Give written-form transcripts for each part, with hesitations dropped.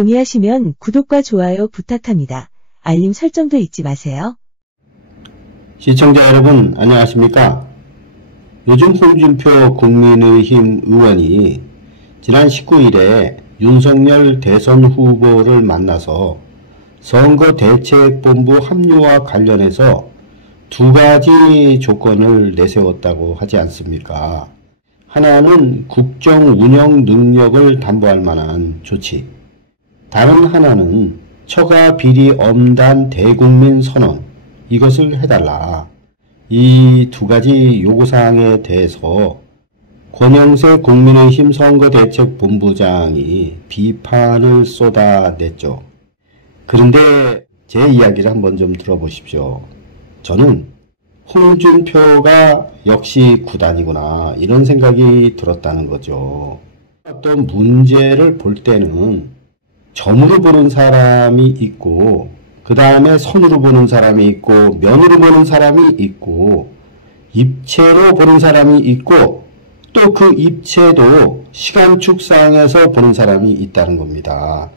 동의하시면 구독과 좋아요 부탁합니다. 알림 설정도 잊지 마세요. 시청자 여러분 안녕하십니까? 요즘 홍준표 국민의힘 의원이 지난 19일에 윤석열 대선 후보를 만나서 선거대책본부 합류와 관련해서 두 가지 조건을 내세웠다고 하지 않습니까? 하나는 국정 운영 능력을 담보할 만한 조치, 다른 하나는 처가 비리 엄단 대국민 선언, 이것을 해달라. 이 두 가지 요구사항에 대해서 권영세 국민의힘 선거대책본부장이 비판을 쏟아냈죠. 그런데 제 이야기를 한번 좀 들어보십시오. 저는 홍준표가 역시 구단이구나 이런 생각이 들었다는 거죠. 어떤 문제를 볼 때는 점으로 보는 사람이 있고 그 다음에 선으로 보는 사람이 있고 면으로 보는 사람이 있고 입체로 보는 사람이 있고 또 그 입체도 시간축상에서 보는 사람이 있다는 겁니다.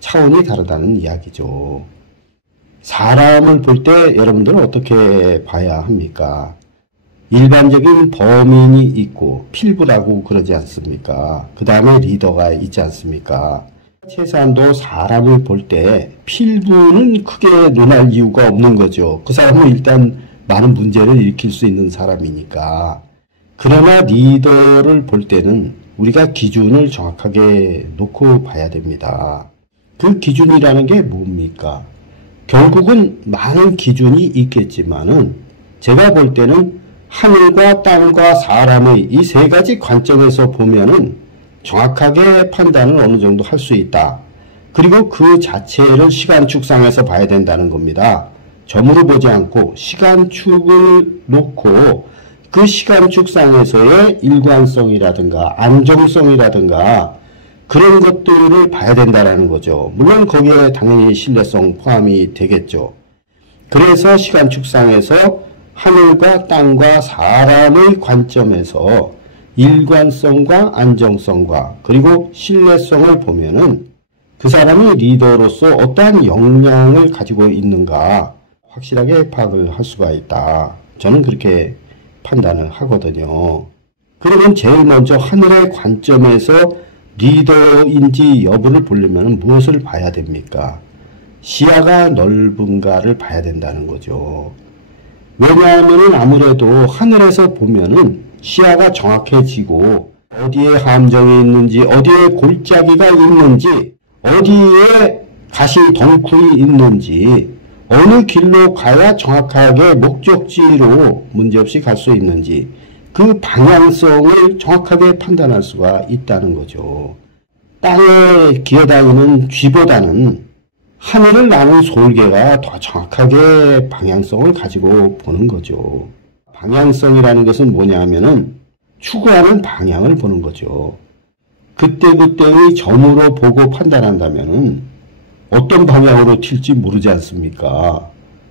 차원이 다르다는 이야기죠. 사람을 볼 때 여러분들은 어떻게 봐야 합니까? 일반적인 범인이 있고 필부라고 그러지 않습니까? 그 다음에 리더가 있지 않습니까? 최소한도 사람을 볼 때 필부는 크게 논할 이유가 없는 거죠. 그 사람은 일단 많은 문제를 일으킬 수 있는 사람이니까. 그러나 리더를 볼 때는 우리가 기준을 정확하게 놓고 봐야 됩니다. 그 기준이라는 게 뭡니까? 결국은 많은 기준이 있겠지만은 제가 볼 때는 하늘과 땅과 사람의 이 세 가지 관점에서 보면은 정확하게 판단을 어느 정도 할 수 있다. 그리고 그 자체를 시간축상에서 봐야 된다는 겁니다. 점으로 보지 않고 시간축을 놓고 그 시간축상에서의 일관성이라든가 안정성이라든가 그런 것들을 봐야 된다는 거죠. 물론 거기에 당연히 신뢰성 포함이 되겠죠. 그래서 시간축상에서 하늘과 땅과 사람의 관점에서 일관성과 안정성과 그리고 신뢰성을 보면은 그 사람이 리더로서 어떠한 역량을 가지고 있는가 확실하게 파악을 할 수가 있다. 저는 그렇게 판단을 하거든요. 그러면 제일 먼저 하늘의 관점에서 리더인지 여부를 보려면 무엇을 봐야 됩니까? 시야가 넓은가를 봐야 된다는 거죠. 왜냐하면 아무래도 하늘에서 보면은 시야가 정확해지고 어디에 함정이 있는지 어디에 골짜기가 있는지 어디에 가시 덩쿨이 있는지 어느 길로 가야 정확하게 목적지로 문제없이 갈 수 있는지 그 방향성을 정확하게 판단할 수가 있다는 거죠. 땅에 기어다니는 쥐보다는 하늘을 나는 솔개가 더 정확하게 방향성을 가지고 보는 거죠. 방향성이라는 것은 뭐냐 하면은 추구하는 방향을 보는 거죠. 그때그때의 점으로 보고 판단한다면은 어떤 방향으로 튈지 모르지 않습니까?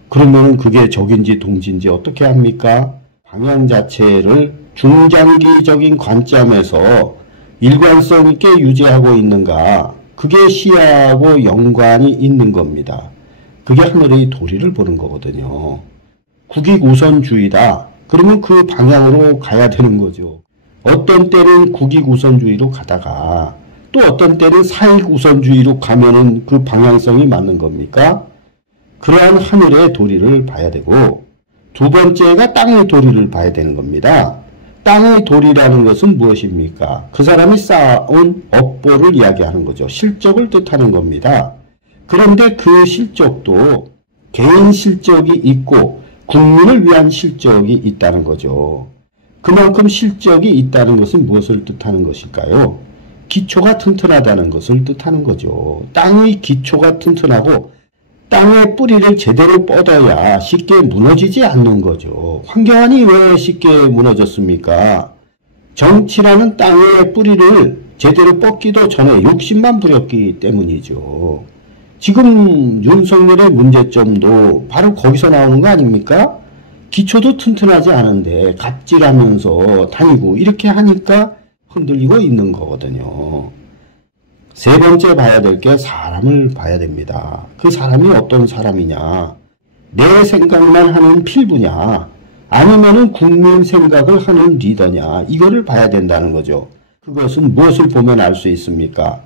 그러면은 그게 적인지 동지인지 어떻게 합니까? 방향 자체를 중장기적인 관점에서 일관성 있게 유지하고 있는가? 그게 시야하고 연관이 있는 겁니다. 그게 하늘의 도리를 보는 거거든요. 국익우선주의다. 그러면 그 방향으로 가야 되는 거죠. 어떤 때는 국익우선주의로 가다가 또 어떤 때는 사익우선주의로 가면은 그 방향성이 맞는 겁니까? 그러한 하늘의 도리를 봐야 되고 두 번째가 땅의 도리를 봐야 되는 겁니다. 땅의 도리라는 것은 무엇입니까? 그 사람이 쌓아온 업보를 이야기하는 거죠. 실적을 뜻하는 겁니다. 그런데 그 실적도 개인 실적이 있고 국민을 위한 실적이 있다는 거죠. 그만큼 실적이 있다는 것은 무엇을 뜻하는 것일까요? 기초가 튼튼하다는 것을 뜻하는 거죠. 땅의 기초가 튼튼하고 땅의 뿌리를 제대로 뻗어야 쉽게 무너지지 않는 거죠. 황교안이 왜 쉽게 무너졌습니까? 정치라는 땅의 뿌리를 제대로 뻗기도 전에 욕심만 부렸기 때문이죠. 지금 윤석열의 문제점도 바로 거기서 나오는 거 아닙니까? 기초도 튼튼하지 않은데 갑질하면서 다니고 이렇게 하니까 흔들리고 있는 거거든요. 세 번째 봐야 될 게 사람을 봐야 됩니다. 그 사람이 어떤 사람이냐. 내 생각만 하는 필부냐. 아니면은 국민 생각을 하는 리더냐. 이거를 봐야 된다는 거죠. 그것은 무엇을 보면 알 수 있습니까?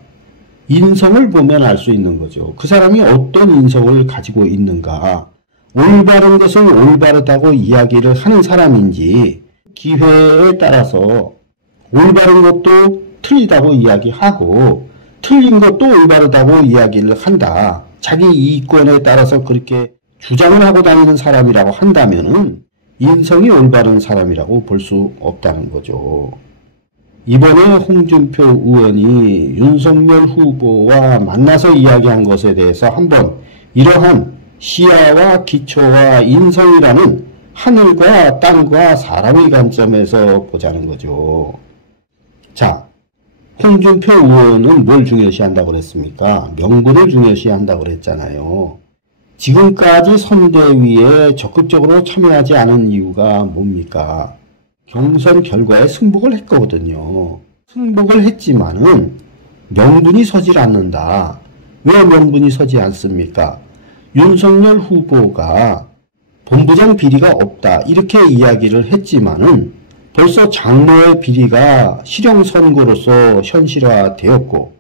인성을 보면 알 수 있는 거죠. 그 사람이 어떤 인성을 가지고 있는가. 올바른 것을 올바르다고 이야기를 하는 사람인지 기회에 따라서 올바른 것도 틀리다고 이야기하고 틀린 것도 올바르다고 이야기를 한다. 자기 이권에 따라서 그렇게 주장을 하고 다니는 사람이라고 한다면은 인성이 올바른 사람이라고 볼 수 없다는 거죠. 이번에 홍준표 의원이 윤석열 후보와 만나서 이야기한 것에 대해서 한번 이러한 시야와 기초와 인성이라는 하늘과 땅과 사람의 관점에서 보자는 거죠. 자, 홍준표 의원은 뭘 중요시한다고 그랬습니까? 명분을 중요시한다고 그랬잖아요. 지금까지 선대위에 적극적으로 참여하지 않은 이유가 뭡니까? 경선 결과에 승복을 했거든요. 승복을 했지만은 명분이 서질 않는다. 왜 명분이 서지 않습니까? 윤석열 후보가 본부장 비리가 없다. 이렇게 이야기를 했지만은 벌써 장모의 비리가 실형 선고로서 현실화되었고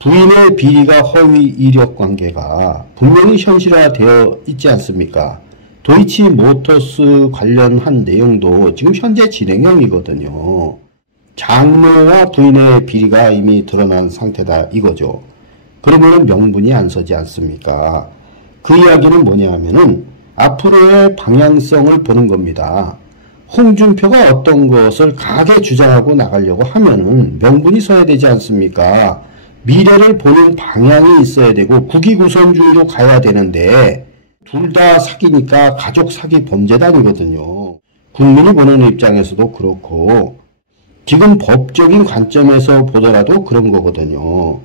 부인의 비리가 허위 이력 관계가 분명히 현실화되어 있지 않습니까? 도이치모터스 관련한 내용도 지금 현재 진행형이거든요. 장모와 부인의 비리가 이미 드러난 상태다 이거죠. 그러면 명분이 안 서지 않습니까? 그 이야기는 뭐냐 하면은 앞으로의 방향성을 보는 겁니다. 홍준표가 어떤 것을 강하게 주장하고 나가려고 하면은 명분이 서야 되지 않습니까? 미래를 보는 방향이 있어야 되고 국위구선주의로 가야 되는데 둘 다 사기니까 가족 사기 범죄단이거든요. 국민이 보는 입장에서도 그렇고 지금 법적인 관점에서 보더라도 그런 거거든요.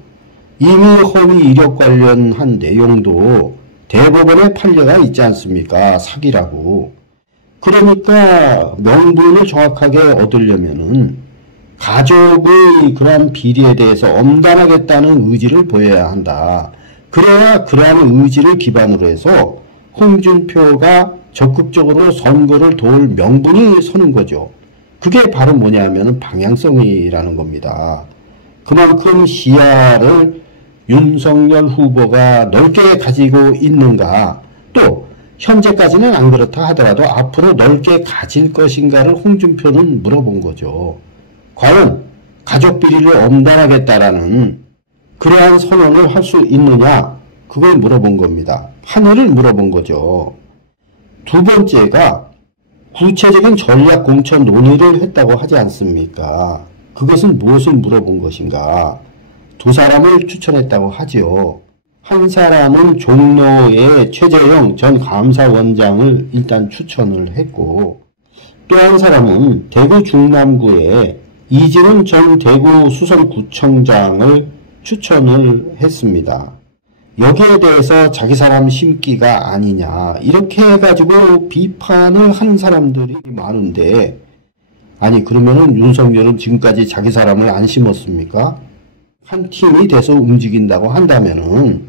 이미 허위 이력 관련한 내용도 대법원에 판례가 있지 않습니까? 사기라고. 그러니까 명분을 정확하게 얻으려면은 가족의 그러한 비리에 대해서 엄단하겠다는 의지를 보여야 한다. 그래야 그러한 의지를 기반으로 해서 홍준표가 적극적으로 선거를 도울 명분이 서는 거죠. 그게 바로 뭐냐 하면 방향성이라는 겁니다. 그만큼 시야를 윤석열 후보가 넓게 가지고 있는가, 또 현재까지는 안 그렇다 하더라도 앞으로 넓게 가질 것인가를 홍준표는 물어본 거죠. 과연 가족 비리를 엄단하겠다라는 그러한 선언을 할 수 있느냐, 그걸 물어본 겁니다. 하늘을 물어본 거죠. 두 번째가 구체적인 전략 공천 논의를 했다고 하지 않습니까? 그것은 무엇을 물어본 것인가? 두 사람을 추천했다고 하지요. 한 사람은 종로의 최재형 전 감사원장을 일단 추천을 했고, 또 한 사람은 대구 중남구의 이진훈 전 대구 수성구청장을 추천을 했습니다. 여기에 대해서 자기 사람 심기가 아니냐 이렇게 해가지고 비판을 하는 사람들이 많은데, 아니 그러면은 윤석열은 지금까지 자기 사람을 안 심었습니까? 한 팀이 돼서 움직인다고 한다면은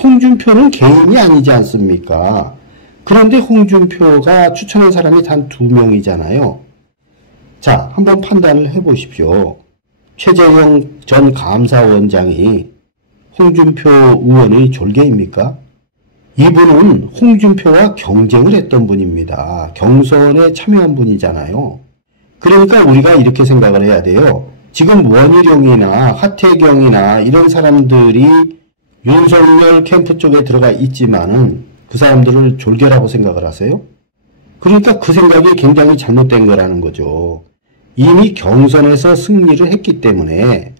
홍준표는 개인이 아니지 않습니까? 그런데 홍준표가 추천한 사람이 단 2명이잖아요. 자, 한번 판단을 해보십시오. 최재형 전 감사원장이 홍준표 의원의 졸개입니까? 이분은 홍준표와 경쟁을 했던 분입니다. 경선에 참여한 분이잖아요. 그러니까 우리가 이렇게 생각을 해야 돼요. 지금 원희룡이나 하태경이나 이런 사람들이 윤석열 캠프 쪽에 들어가 있지만은 그 사람들을 졸개라고 생각을 하세요? 그러니까 그 생각이 굉장히 잘못된 거라는 거죠. 이미 경선에서 승리를 했기 때문에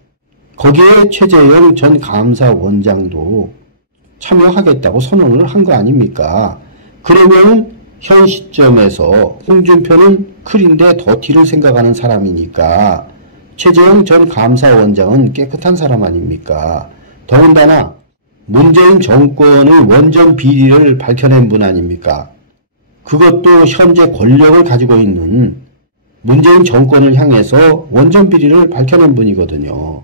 거기에 최재형 전 감사원장도 참여하겠다고 선언을 한 거 아닙니까? 그러면 현 시점에서 홍준표는 클인데 더티를 생각하는 사람이니까 최재형 전 감사원장은 깨끗한 사람 아닙니까? 더군다나 문재인 정권의 원전 비리를 밝혀낸 분 아닙니까? 그것도 현재 권력을 가지고 있는 문재인 정권을 향해서 원전 비리를 밝혀낸 분이거든요.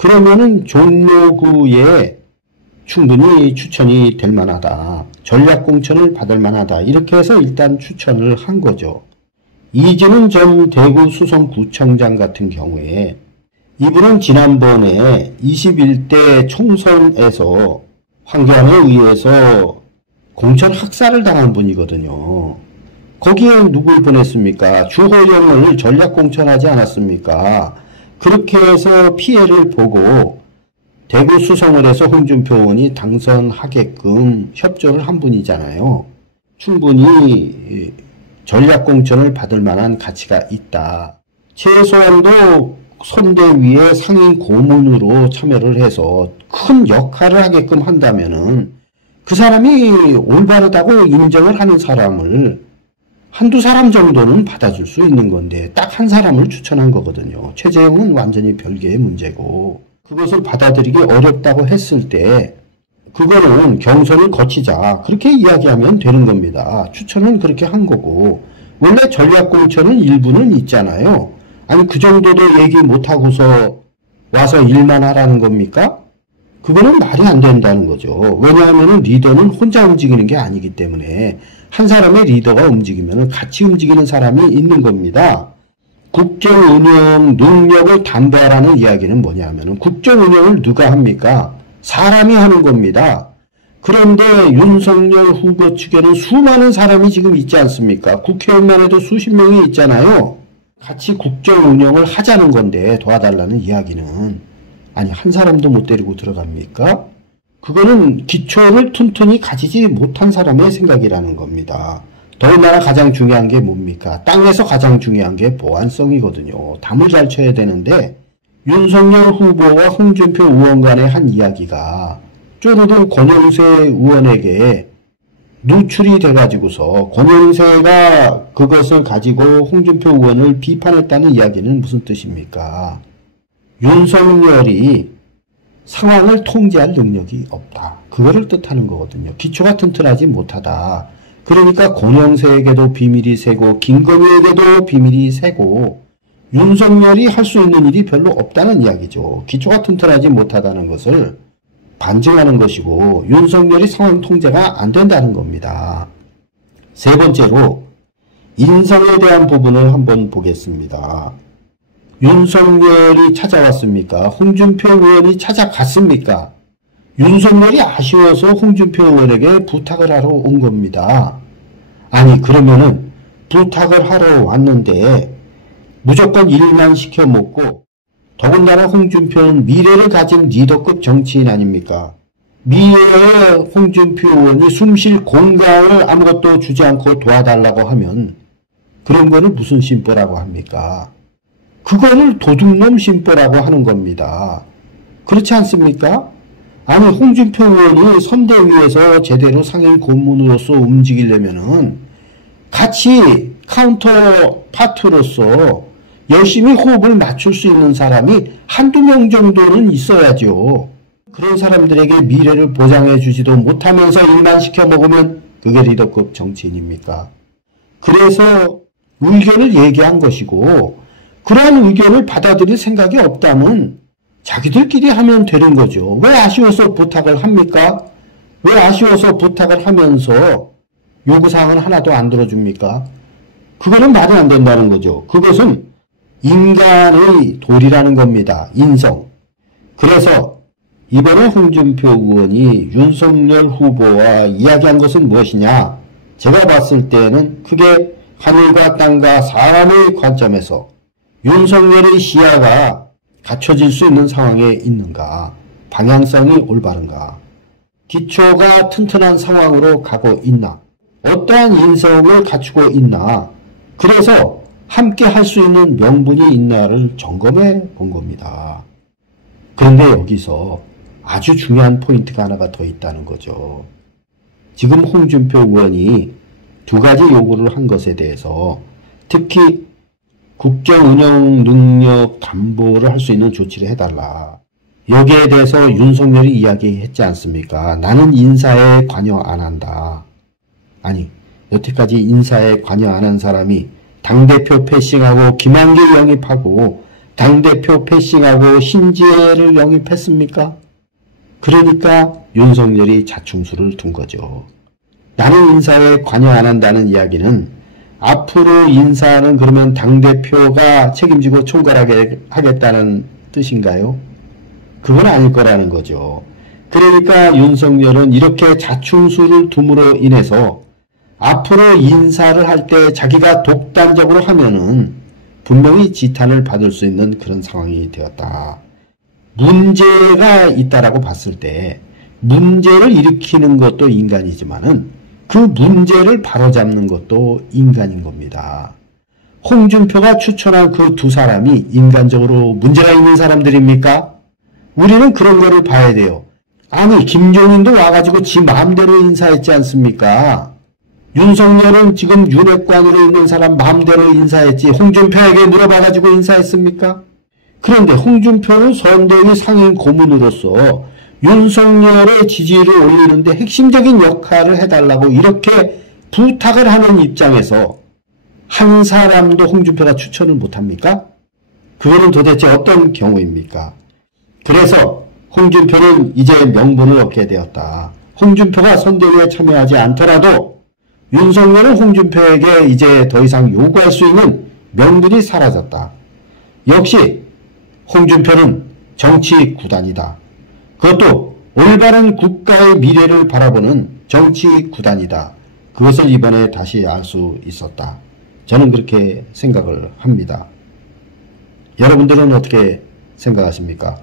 그러면은 종로구에 충분히 추천이 될 만하다. 전략공천을 받을 만하다. 이렇게 해서 일단 추천을 한 거죠. 이진훈 전 대구 수성구청장 같은 경우에 이분은 지난번에 21대 총선에서 황교안에 의해서 공천 학살을 당한 분이거든요. 거기에 누굴 보냈습니까? 주호영을 전략공천하지 않았습니까? 그렇게 해서 피해를 보고 대구 수성을 해서 홍준표 의원이 당선하게끔 협조를 한 분이잖아요. 충분히 전략공천을 받을 만한 가치가 있다. 최소한도 선대위의 상임 고문으로 참여를 해서 큰 역할을 하게끔 한다면은 그 사람이 올바르다고 인정을 하는 사람을 한두 사람 정도는 받아줄 수 있는 건데 딱 한 사람을 추천한 거거든요. 최재형은 완전히 별개의 문제고 그것을 받아들이기 어렵다고 했을 때 그거는 경선을 거치자 그렇게 이야기하면 되는 겁니다. 추천은 그렇게 한 거고 원래 전략공천은 일부는 있잖아요. 아니 그 정도도 얘기 못하고서 와서 일만 하라는 겁니까? 그거는 말이 안 된다는 거죠. 왜냐하면 리더는 혼자 움직이는 게 아니기 때문에 한 사람의 리더가 움직이면 같이 움직이는 사람이 있는 겁니다. 국정운영 능력을 담보하라는 이야기는 뭐냐면 국정운영을 누가 합니까? 사람이 하는 겁니다. 그런데 윤석열 후보 측에는 수많은 사람이 지금 있지 않습니까? 국회의원만 해도 수십 명이 있잖아요. 같이 국정운영을 하자는 건데 도와달라는 이야기는 아니 한 사람도 못 데리고 들어갑니까? 그거는 기초를 튼튼히 가지지 못한 사람의 생각이라는 겁니다. 더군다나 가장 중요한 게 뭡니까? 땅에서 가장 중요한 게 보안성이거든요. 담을 잘 쳐야 되는데 윤석열 후보와 홍준표 의원 간의 한 이야기가 쪼르르 권영세 의원에게 누출이 돼가지고서 권영세가 그것을 가지고 홍준표 의원을 비판했다는 이야기는 무슨 뜻입니까? 윤석열이 상황을 통제할 능력이 없다. 그거를 뜻하는 거거든요. 기초가 튼튼하지 못하다. 그러니까 권영세에게도 비밀이 새고 김건희에게도 비밀이 새고 윤석열이 할 수 있는 일이 별로 없다는 이야기죠. 기초가 튼튼하지 못하다는 것을 반증하는 것이고 윤석열이 상황 통제가 안 된다는 겁니다. 세 번째로 인성에 대한 부분을 한번 보겠습니다. 윤석열이 찾아왔습니까? 홍준표 의원이 찾아갔습니까? 윤석열이 아쉬워서 홍준표 의원에게 부탁을 하러 온 겁니다. 아니 그러면은 부탁을 하러 왔는데 무조건 일만 시켜먹고 더군다나 홍준표는 미래를 가진 리더급 정치인 아닙니까? 미래의 홍준표 의원이 숨쉴 공간을 아무것도 주지 않고 도와달라고 하면 그런 거는 무슨 심보라고 합니까? 그거를 도둑놈 심보라고 하는 겁니다. 그렇지 않습니까? 아니 홍준표 의원이 선대위에서 제대로 상임 고문으로서 움직이려면은 같이 카운터 파트로서 열심히 호흡을 맞출 수 있는 사람이 한두 명 정도는 있어야죠. 그런 사람들에게 미래를 보장해 주지도 못하면서 일만 시켜 먹으면 그게 리더급 정치인입니까? 그래서 의견을 얘기한 것이고 그러한 의견을 받아들일 생각이 없다면 자기들끼리 하면 되는 거죠. 왜 아쉬워서 부탁을 합니까? 왜 아쉬워서 부탁을 하면서 요구사항을 하나도 안 들어줍니까? 그거는 말이 안 된다는 거죠. 그것은 인간의 도리라는 겁니다. 인성. 그래서 이번에 홍준표 의원이 윤석열 후보와 이야기한 것은 무엇이냐? 제가 봤을 때는 크게 하늘과 땅과 사람의 관점에서 윤석열의 시야가 갖춰질 수 있는 상황에 있는가? 방향성이 올바른가? 기초가 튼튼한 상황으로 가고 있나? 어떠한 인성을 갖추고 있나? 그래서 함께 할 수 있는 명분이 있나를 점검해 본 겁니다. 그런데 여기서 아주 중요한 포인트가 하나가 더 있다는 거죠. 지금 홍준표 의원이 두 가지 요구를 한 것에 대해서 특히 국정운영 능력 담보를 할 수 있는 조치를 해달라. 여기에 대해서 윤석열이 이야기했지 않습니까? 나는 인사에 관여 안 한다. 아니 여태까지 인사에 관여 안 한 사람이 당대표 패싱하고 김한길 영입하고 당대표 패싱하고 신지혜를 영입했습니까? 그러니까 윤석열이 자충수를 둔 거죠. 나는 인사에 관여 안 한다는 이야기는 앞으로 인사는 그러면 당대표가 책임지고 총괄하겠다는 뜻인가요? 그건 아닐 거라는 거죠. 그러니까 윤석열은 이렇게 자충수를 둠으로 인해서 앞으로 인사를 할 때 자기가 독단적으로 하면은 분명히 지탄을 받을 수 있는 그런 상황이 되었다. 문제가 있다라고 봤을 때 문제를 일으키는 것도 인간이지만은 그 문제를 바로잡는 것도 인간인 겁니다. 홍준표가 추천한 그 두 사람이 인간적으로 문제가 있는 사람들입니까? 우리는 그런 거를 봐야 돼요. 아니 김종인도 와가지고 지 마음대로 인사했지 않습니까? 윤석열은 지금 윤핵관으로 있는 사람 마음대로 인사했지 홍준표에게 물어봐가지고 인사했습니까? 그런데 홍준표는 선대위 상임 고문으로서 윤석열의 지지율을 올리는데 핵심적인 역할을 해달라고 이렇게 부탁을 하는 입장에서 한 사람도 홍준표가 추천을 못합니까? 그거는 도대체 어떤 경우입니까? 그래서 홍준표는 이제 명분을 얻게 되었다. 홍준표가 선대위에 참여하지 않더라도 윤석열은 홍준표에게 이제 더 이상 요구할 수 있는 명분이 사라졌다. 역시 홍준표는 정치 구단이다. 그것도 올바른 국가의 미래를 바라보는 정치 구단이다. 그것을 이번에 다시 알 수 있었다. 저는 그렇게 생각을 합니다. 여러분들은 어떻게 생각하십니까?